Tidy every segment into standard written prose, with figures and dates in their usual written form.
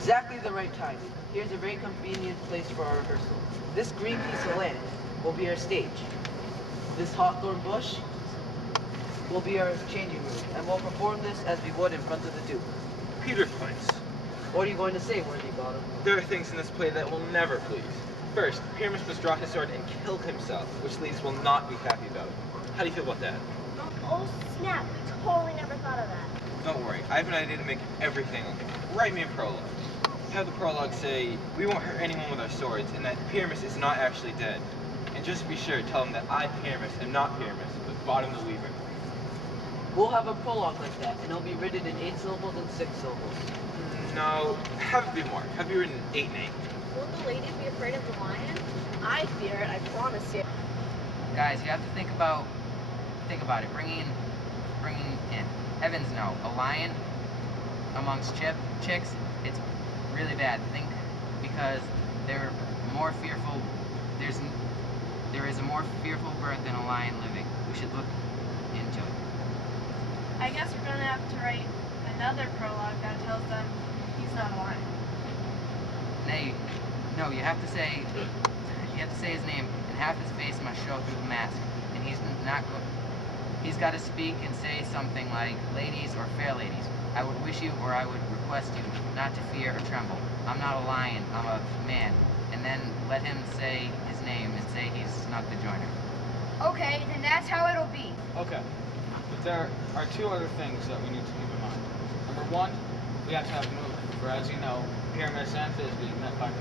Exactly the right timing. Here's a very convenient place for our rehearsal. This green piece of land will be our stage. This hawthorn bush will be our changing room, and we'll perform this as we would in front of the Duke. Peter points. What are you going to say, Worthy Bottom? There are things in this play that will never please. First, Pyramus must draw his sword and kill himself, which ladies will not be happy about. How do you feel about that? Oh snap, we totally never thought of that. Don't worry, I have an idea to make everything okay. Write me a prologue. Have the prologue say, we won't hurt anyone with our swords, and that Pyramus is not actually dead. And just to be sure, tell them that I, Pyramus, am not Pyramus, but Bottom the Weaver. We'll have a prologue like that, and it'll be written in 8 syllables and 6 syllables. No, have it be more. Have you written 8 and 8? Won't the ladies be afraid of the lion? I fear it, I promise you. Guys, you have to think about it. Bringing in. Heavens no, a lion amongst chicks, it's really bad. Because they're more fearful. There is a more fearful bird than a lion living. We should look into it. I guess we're gonna have to write another prologue that tells them he's not a lion. No, you have to say his name, and half his face must show through the mask. And he's got to speak and say something like, ladies or fair ladies, I would wish you or I would request you not to fear or tremble. I'm not a lion, I'm a man. And then let him say his name and say he's Snug the Joiner. Okay, then that's how it'll be. Okay, but there are 2 other things that we need to keep in mind. Number 1, we have to have movement, for as you know, Pyramus and Thisbe met by moon.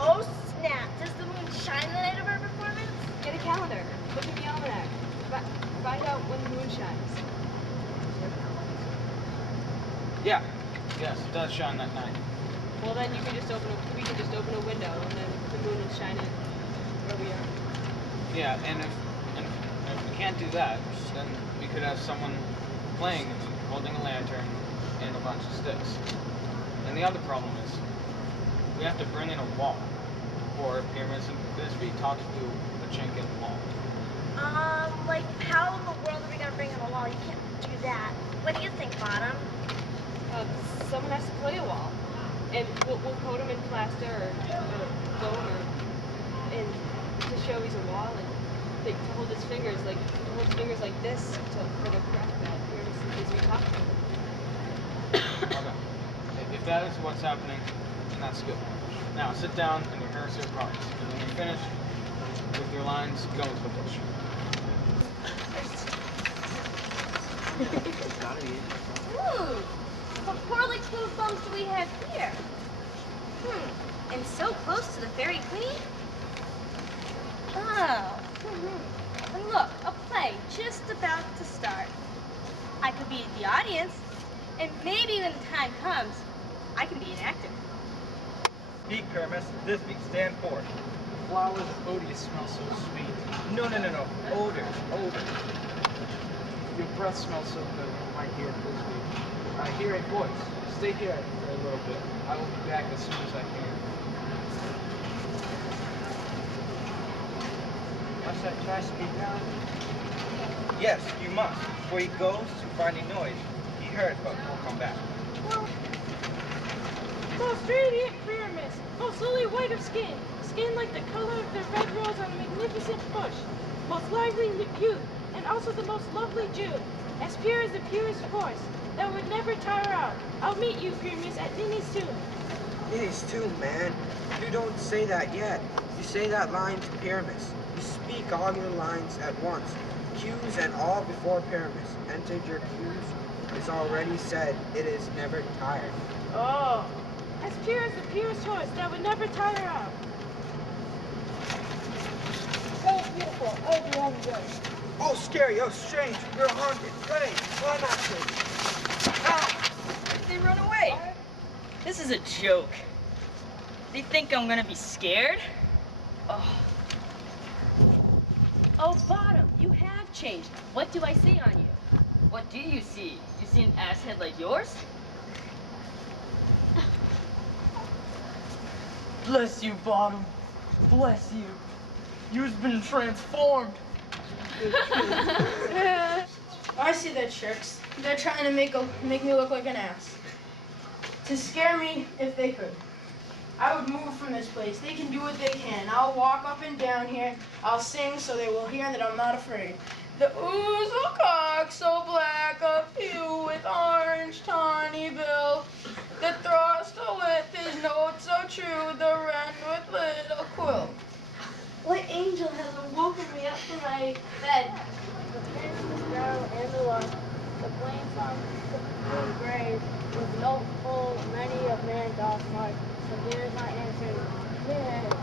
Oh snap, does the moon shine the night of our performance? Get a calendar. Look at the almanac. Find out when the moon shines. Yes, it does shine that night. Well, then we can just open a window, and then the moon will shine in where we are. Yeah, and if we can't do that, then we could have someone playing, holding a lantern and a bunch of sticks. And the other problem is, we have to bring in a wall, or Pyramus and Thisbe talks through a chink in the wall. Like, how in the world are we gonna bring in a wall? You can't do that. What do you think, Bottom? Someone has to play a wall, and we'll coat him in plaster or bone, and to show he's a wall, and to hold his fingers like this for the crack that Pyramus and Thisbe talk to. Okay. If that is what's happening, then that's good. Now sit down and rehearse your parts. And when you're finished with your lines, go into the bush. Ooh, what poorly clued bums do we have here? And so close to the Fairy Queen? Oh, and look, a play just about to start. I could be the audience, and maybe when the time comes, I can be an actor. Speak, Pyramus. Thisbe, stand forth. Flowers of odious smell so sweet. No. Odor. Your breath smells so good, my dear Thisbe. I hear a voice. Stay here for a little bit. I will be back as soon as I can. Must I try to speak now? Yes, you must. Before he goes to find a noise, he heard but won't come back. Most radiant Pyramus, most lily white of skin like the color of the red rose on a magnificent bush, most lively youth, and also the most lovely June, as pure as the purest horse, that would never tire out. I'll meet you, Pyramus, at Ninny's tomb. Ninny's tomb, man. You don't say that yet. You say that line to Pyramus. You speak all your lines at once, cues and all before Pyramus entered your cues is already said. It is never tired. Oh, as pure as the purest horse, that would never tire out. Oh, beautiful. Oh, beyond good. Oh, scary. Oh, strange. You're haunted. Strange. Why not strange? Ah! They run away. This is a joke. They think I'm gonna be scared? Oh. Oh, Bottom, you have changed. What do I see on you? What do you see? You see an ass head like yours? Bless you, Bottom. Bless you. You've been transformed. I see their tricks. They're trying to make me look like an ass. to scare me if they could. I would move from this place. They can do what they can. I'll walk up and down here. I'll sing so they will hear that I'm not afraid. The ouzel cock so black of hue with orange tawny bill. The throstle with his note so true. The wren with little quill. What angel has awoken me up from my bed? The princess down and the love, the plain song, the blue grave, with no full many of man doth mark. So here's my answer. Yeah,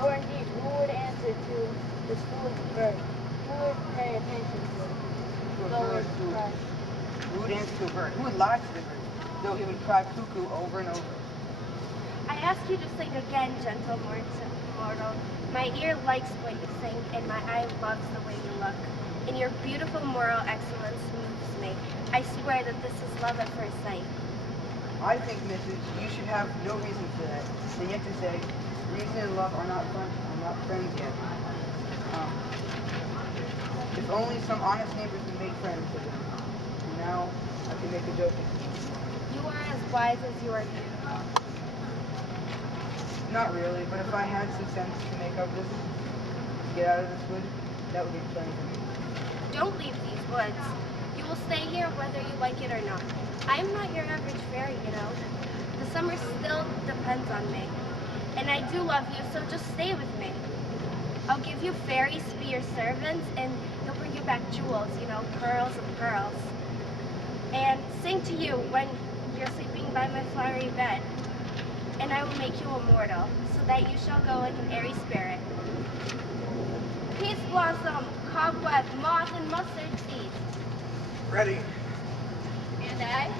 or indeed, who would answer to this foolish bird? Who would pay attention to it? Who would answer to a bird? Who would lie to the bird? Though he would cry cuckoo over and over. I ask you to sing again, gentle mortal. My ear likes what you sing, and my eye loves the way you look. And your beautiful moral excellence moves me. I swear that this is love at first sight. I think, Mrs., you should have no reason for that. And yet to say, reason and love are not friends yet. If only some honest neighbors would make friends with them. Now I can make a joke. You are as wise as you are beautiful. Not really, but if I had some sense to make up this, to get out of this wood, that would be plenty for me. Don't leave these woods. You will stay here whether you like it or not. I am not your average fairy, you know. The summer still depends on me. And I do love you, so just stay with me. I'll give you fairies to be your servants, and they'll bring you back jewels, you know, pearls and pearls. And sing to you when you're sleeping by my flowery bed. And I will make you immortal, so that you shall go like an airy spirit. Peace blossom, cobweb, moth, and mustard seed. Ready. And I.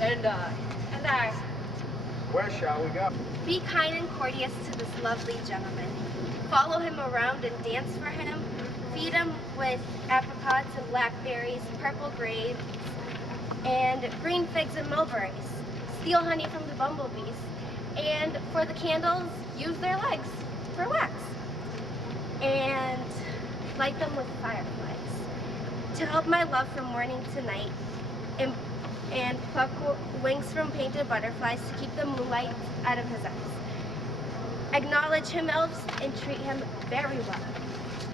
And I. And I. Where shall we go? Be kind and courteous to this lovely gentleman. Follow him around and dance for him. Feed him with apricots and blackberries, purple grapes, and green figs and mulberries. Steal honey from the bumblebees. And for the candles, use their legs for wax. And light them with fireflies. To help my love from morning to night, and pluck wings from painted butterflies to keep the moonlight out of his eyes. Acknowledge him, elves, and treat him very well.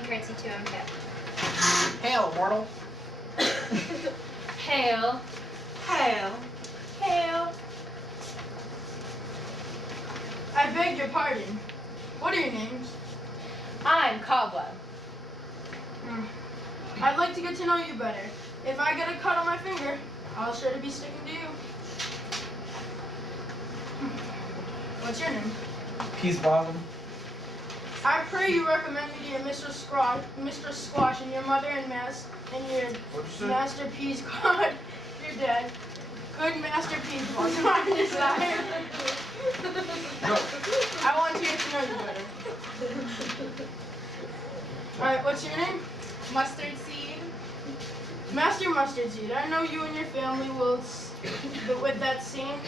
Curtsy to him, Pip. Hail, mortal. Hail. Hail. Hail. I beg your pardon. What are your names? I'm Cobweb. I'd like to get to know you better. If I get a cut on my finger, I'll sure to be sticking to you. What's your name? Peace blossom. I pray you recommend me to your Mr. Squash and your mother and your Master Peas God, your dad. Good Master Peas was my desire. I want to get to know you better. Alright, what's your name? Mustard seed. Master Mustard Seed, I know you and your family will, with that same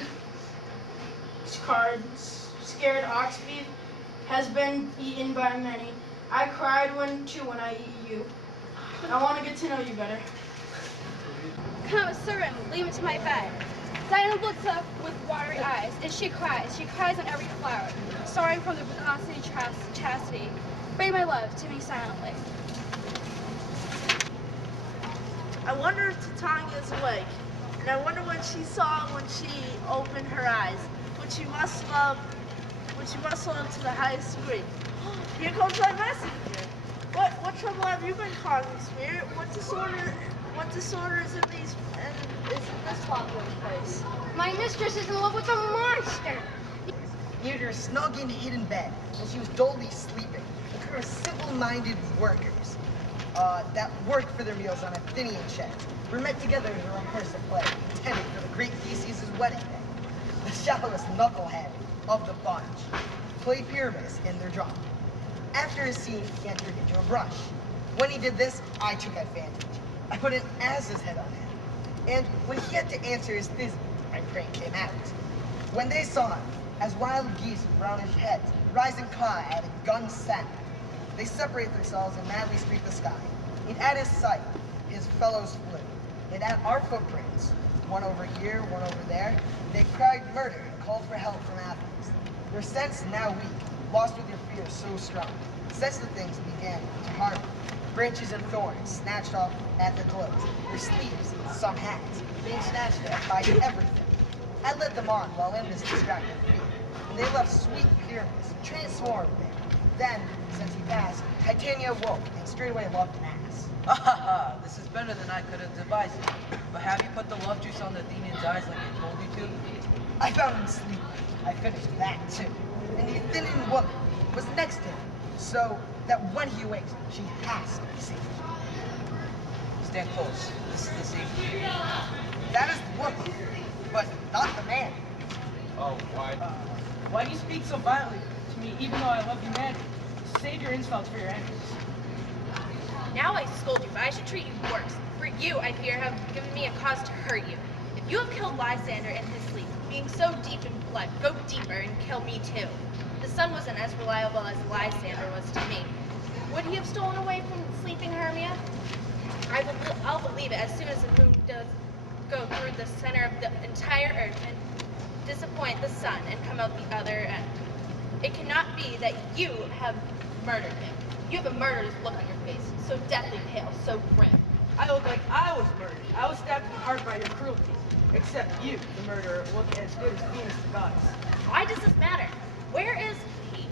card, scared ox beef has been eaten by many. I cried when I eat you. I want to get to know you better. Come, servant, leave it to my bed. Dinah looks up with watery eyes, and she cries. She cries on every flower, soaring from the velocity chastity. Bring my love to me silently. I wonder if Titania's awake, and I wonder what she saw when she opened her eyes, which she must love to the highest degree. Here comes my messenger. What trouble have you been causing, Spirit? What disorder is in this popular place? My mistress is in love with a monster. Near her snug in hidden bed, while she was dully sleeping, with her simple-minded workers that worked for their meals on Athenian sheds were met together to rehearse a play intended for the great Theseus' wedding day. The shallowest knucklehead of the bunch played Pyramus in their drama. After his scene, he entered into a brush. When he did this, I took advantage. I put an ass's head on him. And when he had to answer his thesis, my prank came out. When they saw him, as wild geese with brownish heads, rising high at a gun sap, they separate themselves and madly streak the sky. And at his sight, his fellows flew. They'd add our footprints, one over here, one over there. They cried murder and called for help from Athens. Your sense now weak, lost with your fear so strong. Sensitive things began to harm you. Branches and thorns snatched off at the throats. Your sleeves, some hats, being snatched at by everything. I led them on while in this distracted fear. And they left sweet pyramids, transformed there. Then, since he passed, Titania woke and straightway loved an ass. Ah, this is better than I could have devised it. But have you put the love juice on the Athenian's eyes like I told you to? I found him sleeping. I finished that too. And the Athenian woman was next to him, so that when he wakes, she has to be safe. Stand close. This is the safety. That is the woman, but not the man. Oh, why? Why do you speak so violently to me, even though I love humanity? Save your insults for your enemies. Now I scold you, but I should treat you worse. For you, I fear, have given me a cause to hurt you. If you have killed Lysander in his sleep, being so deep in blood, go deeper and kill me too. The sun wasn't as reliable as Lysander was to me. Would he have stolen away from sleeping Hermia? I'll believe it as soon as the moon does go through the center of the entire earth and disappoint the sun and come out the other end. It cannot be that you have murdered him. You have a murderous look on your face, so deathly pale, so grim. I look like I was murdered. I was stabbed in the heart by your cruelty. Except you, the murderer, look as good as Venus the goddess. Why does this matter? Where is he?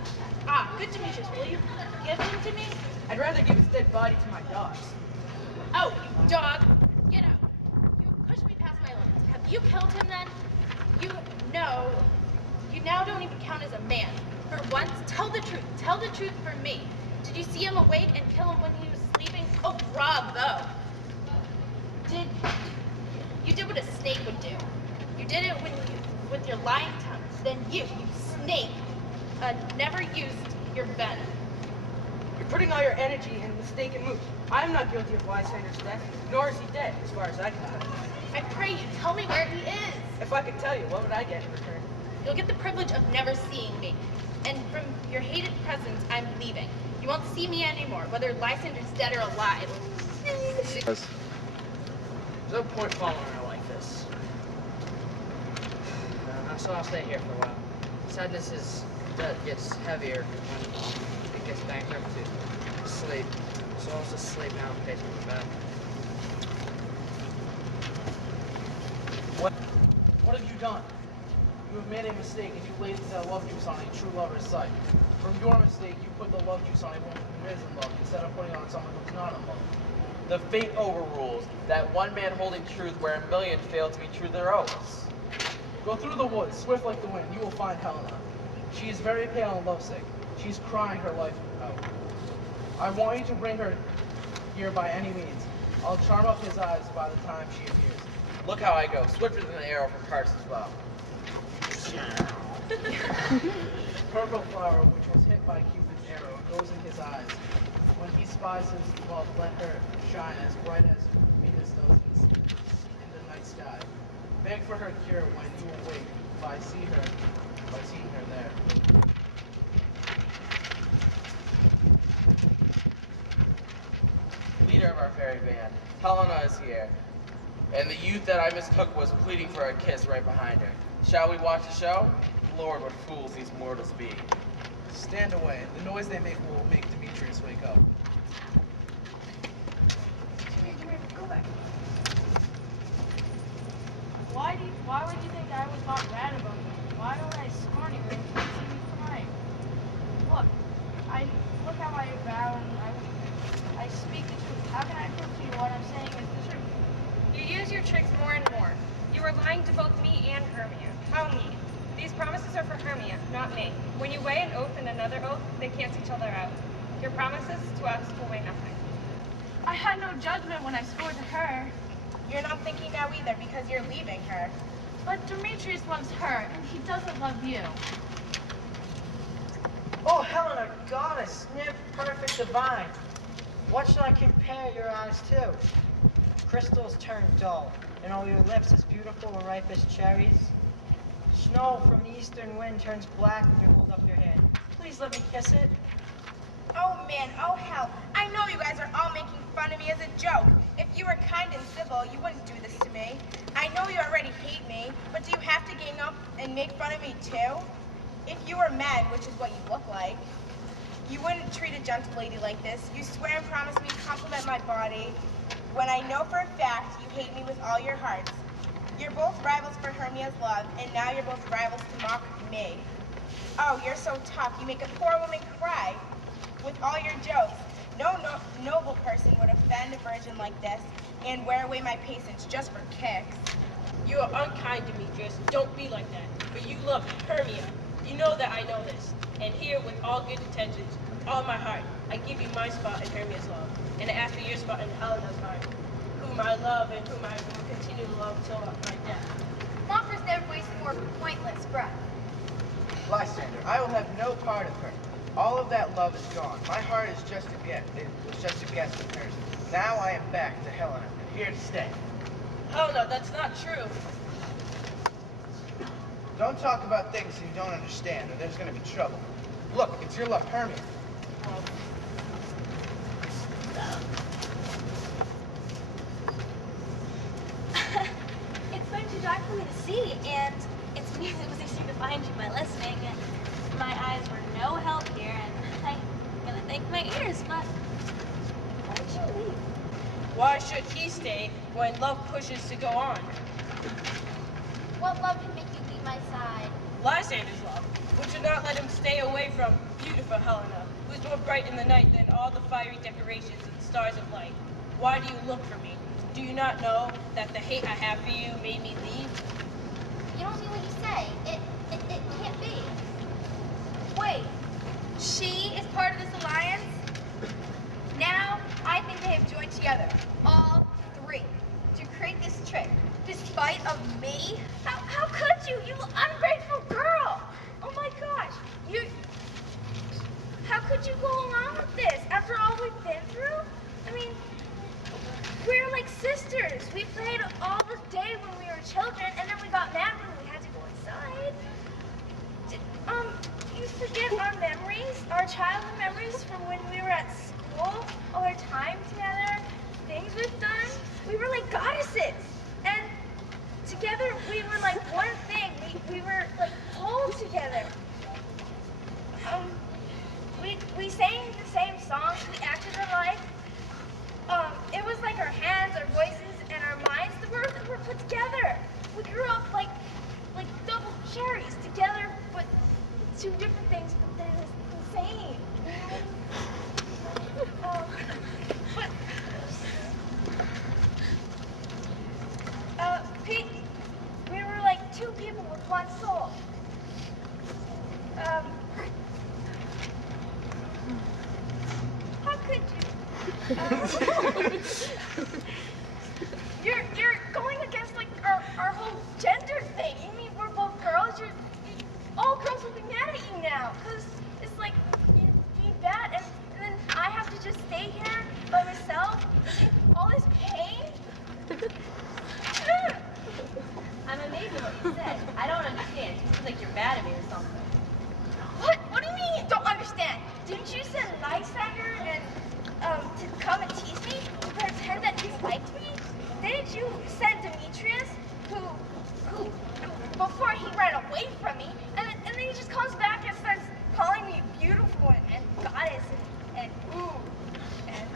Ah, good Demetrius, will you give him to me? I'd rather give his dead body to my dogs. Oh, you dog! Get out! You pushed me past my limits. Have you killed him then? You now don't even count as a man. For once, tell the truth. Tell the truth for me. Did you see him awake and kill him when he was sleeping? Oh, bravo! You did what a snake would do. You did it with your lying tongue. Then you snake, never used your venom. You're putting all your energy in mistaken moves. I'm not guilty of Lysander's death, nor is he dead, as far as I can tell. I pray you, tell me where he is. If I could tell you, what would I get in return? You'll get the privilege of never seeing me. And from your hated presence, I'm leaving. You won't see me anymore, whether Lysander's dead or alive. There's no point following her like this. So I'll stay here for a while. Sadness gets heavier when it gets banked up to sleep. So I'll just sleep now and face my back. What have you done? You have made a mistake and you laid the love juice on a true lover's sight. From your mistake, you put the love juice on a woman who is in love instead of putting it on someone who's not in love. The fate overrules that one man holding truth where a million fail to be true to their oaths. Go through the woods, swift like the wind, you will find Helena. She is very pale and lovesick. She is crying her life out. I want you to bring her here by any means. I'll charm up his eyes by the time she appears. Look how I go, swifter than the arrow from Tarsus' bow. Purple flower, which was hit by Cupid's arrow, goes in his eyes. When he spies his love, let her shine as bright as Venus does in the night sky. Beg for her cure when you awake by seeing her there. Leader of our fairy band, Helena is here. And the youth that I mistook was pleading for a kiss right behind her. Shall we watch the show? Lord, what fools these mortals be. Stand away. The noise they make will make Demetrius wake up. Go back. Why would you think I was not mad about you? Why don't I scorn you when you see me crying? Look how I vow and I speak the truth. How can I prove to you what I'm saying is the truth? You use your tricks more and more. You are lying to both me and Hermia. How mean. These promises are for Hermia, not me. When you weigh an oath and another oath, they cancel each other out. Your promises to us will weigh nothing. I had no judgment when I swore to her. You're not thinking now either because you're leaving her. But Demetrius loves her, and he doesn't love you. Oh, Helena, goddess, nymph, perfect, divine. What shall I compare your eyes to? Crystals turn dull, and all your lips as beautiful and ripe as cherries. Snow from the eastern wind turns black when you hold up your hand. Please let me kiss it. Oh man, oh hell. I know you guys are all making fun of me as a joke. If you were kind and civil, you wouldn't do this to me. I know you already hate me, but do you have to gang up and make fun of me too? If you were men, which is what you look like, you wouldn't treat a gentle lady like this. You swear and promise me to compliment my body when I know for a fact you hate me with all your hearts. You're both rivals for Hermia's love, and now you're both rivals to mock me. Oh, you're so tough. You make a poor woman cry with all your jokes. No noble person would offend a virgin like this and wear away my patience just for kicks. You are unkind to me, Tris. Don't be like that. But you love Hermia. You know that I know this. And here, with all good intentions, with all my heart, I give you my spot in Hermia's love. And I ask for your spot in Helena's heart, whom I love and whom I will continue to love till my death. Mockers never waste more pointless breath. Lysander, I will have no part of her. All of that love is gone. My heart is just a guest. It was just a guest of hers. Now I am back to Helena and here to stay. Helena, that's not true. Don't talk about things you don't understand, or there's going to be trouble. Look, it's your love, Hermia. It's going too dark for me to see, and it's music was easier to find you by listening. And my eyes were no help here, and I'm gonna thank my ears, but why did you leave? Why should he stay when love pushes to go on? What love can make you leave my side? Lysander's love, which would not let him stay away from beautiful Helena, who is more bright in the night than all the fiery decorations and stars of light. Why do you look for me? Do you not know that the hate I have for you made me leave? You don't mean what you say. It can't be. Wait, she is part of this alliance? Now, I think they have joined together, all three, to create this trick, despite of me? How could you, you ungrateful girl? Oh my gosh, how could you go along with this after all we've been through? I mean, we're like sisters. We played all the day when we were children, and then we got mad when we had to go inside. You forget our memories, our childhood memories from when we were at school, all our time together, things we've done. We were like goddesses, and together we were like one thing. We were like whole together. We sang the same songs, we acted alike. It was like our hands, our voices, and our minds that were put together. We grew up like double cherries together, but two different things, but they're the same. Pete, we were like two people with one soul. How could you? You're going against like our whole gender thing. You mean we're both girls? All girls will be mad at you now, because it's like you be bad, and then I have to just stay here by myself, take all this pain. I'm amazed at what you said. I don't understand. It seems like you're mad at me or something. What do you mean you don't understand? Didn't you send Lysander and to come and tease me, to pretend that he liked me? Didn't you send Demetrius, who before he ran away from me, and then he just comes back and starts calling me beautiful and goddess and ooh, and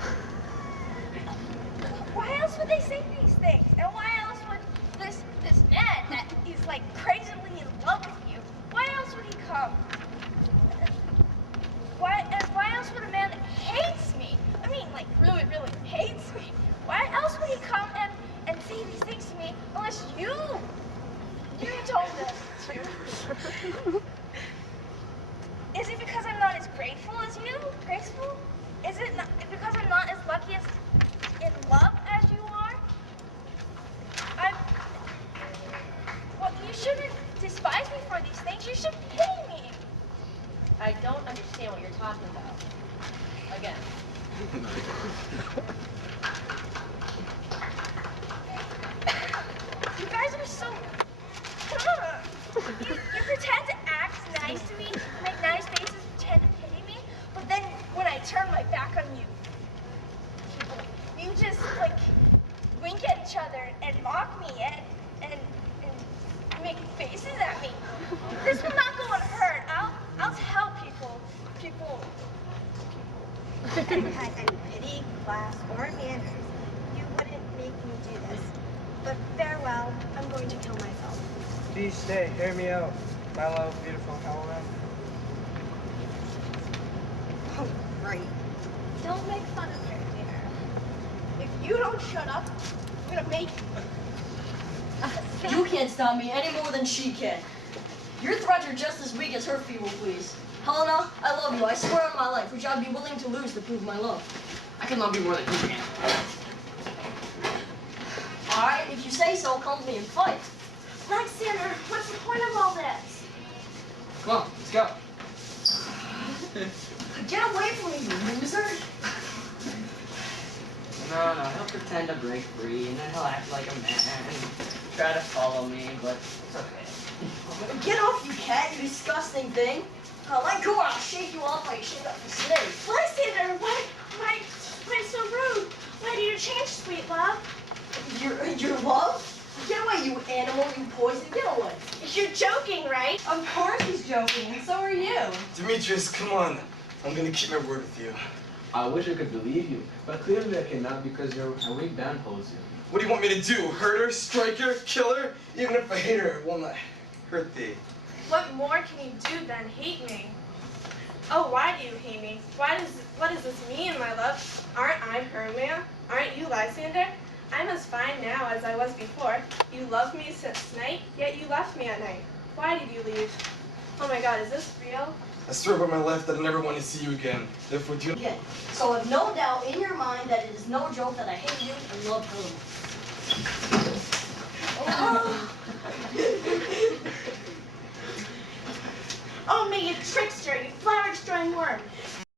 why else would they say these things? And why else would this man that is like crazily in love with you, why else would he come? Why else would a man that hates me, I mean like really, really hates me, why else would he come and say these things to me unless you told us to? Is it because I'm not as grateful as you? Graceful? Is it not because I'm not as lucky as in love as you are? Well, you shouldn't despise me for these things. You should pity me. I don't understand what you're talking about. Again. You guys are so... You pretend to act nice to me, make nice faces, pretend to pity me, but then when I turn my back on you, you just, like, and mock me and make faces at me. This will not go unheard. I'll tell people. If you had any pity, class, or manners, you wouldn't make me do this. But farewell, I'm going to kill myself. Please stay, hear me out. My love, beautiful Helena. Oh, right. Don't make fun of her, dear. If you don't shut up, I'm gonna make you. You can't stop me any more than she can. Your threats are just as weak as her feeble pleas. Helena, I love you. I swear on my life, which I'd be willing to lose to prove my love. I can love you more than you can. All right, if you say so, come to me and fight. Alexander, what's the point of all this? Come on, let's go. Get away from me, you loser. No, he'll pretend to break free, and then he'll act like a man and try to follow me, but it's okay. Get off, you cat, you disgusting thing. Let go or I'll shake you off like you shake off a snake. Alexander, why so rude? Why do you change, sweet love? Your love? Get away, you animal, you poison, get away. You're joking, right? Of course he's joking, and so are you. Demetrius, come on. I'm gonna keep my word with you. I wish I could believe you, but clearly I cannot because your weak band holds you. What do you want me to do? Hurt her? Strike her? Kill her? Even if I hate her, it will not hurt thee. What more can you do than hate me? Oh, why do you hate me? What does this mean, my love? Aren't I her man? Aren't you Lysander? I'm as fine now as I was before. You loved me since night, yet you left me at night. Why did you leave? Oh my God, is this real? I swear by my life that I never want to see you again. Therefore, do not. Again. So have no doubt in your mind that it is no joke that I hate you and love Oh, me, you trickster, you flower-destroying worm.